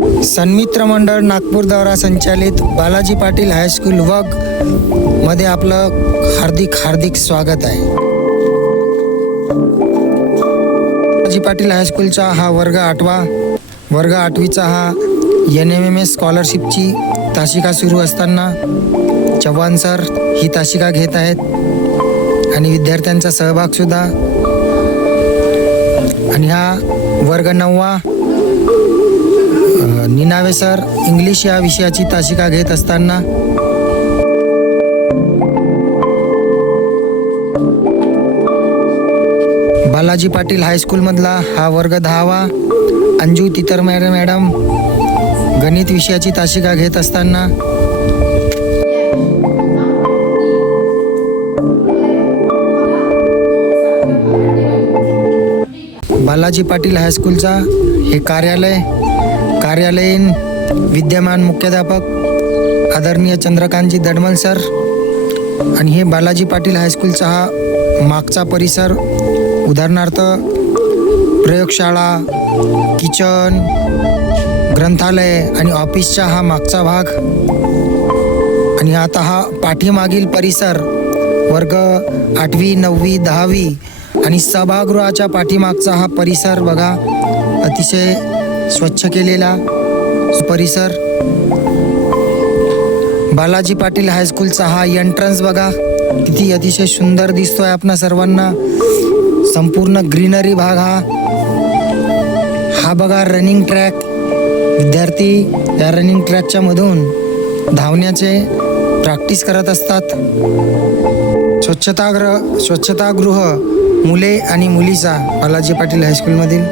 सन्मित्र मंडळ नागपूर द्वारा संचालित बालाजी पाटील हायस्कूल वग मध्ये आपलं हार्दिक स्वागत आहे। बालाजी पाटील हायस्कूलचा हा वर्ग 8वा, वर्ग 8वीचा हा NMMS स्कॉलरशिपची तासिका सुरू असताना चव्हाण सर ही तासिका घेत आहेत आणि विद्यार्थ्यांचा सहभाग सुद्धा। आणि हा वर्ग 9वा निनावे सर इंग्लिश या विषयाची तासिका घेत असताना बालाजी पाटील हायस्कूलमधला हा वर्ग 10वा अंजू तितर मॅडम गणित विषयाची तासिका घेत असताना बालाजी पाटील हायस्कूलचा हे कार्यालयीन विद्यमान मुख्याध्यापक आदरणीय चंद्रकांतजी दडमल सर। आणि हे बालाजी पाटील हायस्कूलचा हा मागचा परिसर, उदाहरणार्थ प्रयोगशाळा, किचन, ग्रंथालय आणि ऑफिसचा हा मागचा भाग। आणि आता हा पाठीमागील परिसर वर्ग 8वी 9वी 10वी आणि सभागृहाच्या पाठीमागचा हा परिसर बघा, अतिशय स्वच्छ केलेला परिसर। बालाजी पाटील हायस्कूलचा हा एंट्रन्स बघा, किती अतिशय सुंदर दिसतोय आपणा सर्वांना। संपूर्ण ग्रीनरी भाग हा बघा रनिंग ट्रॅक, विद्यार्थी या रनिंग ट्रॅकच्या मधून धावण्याचे प्रॅक्टिस करत असतात। स्वच्छतागृह मुले आणि मुलीचा बालाजी पाटील हायस्कूलमधील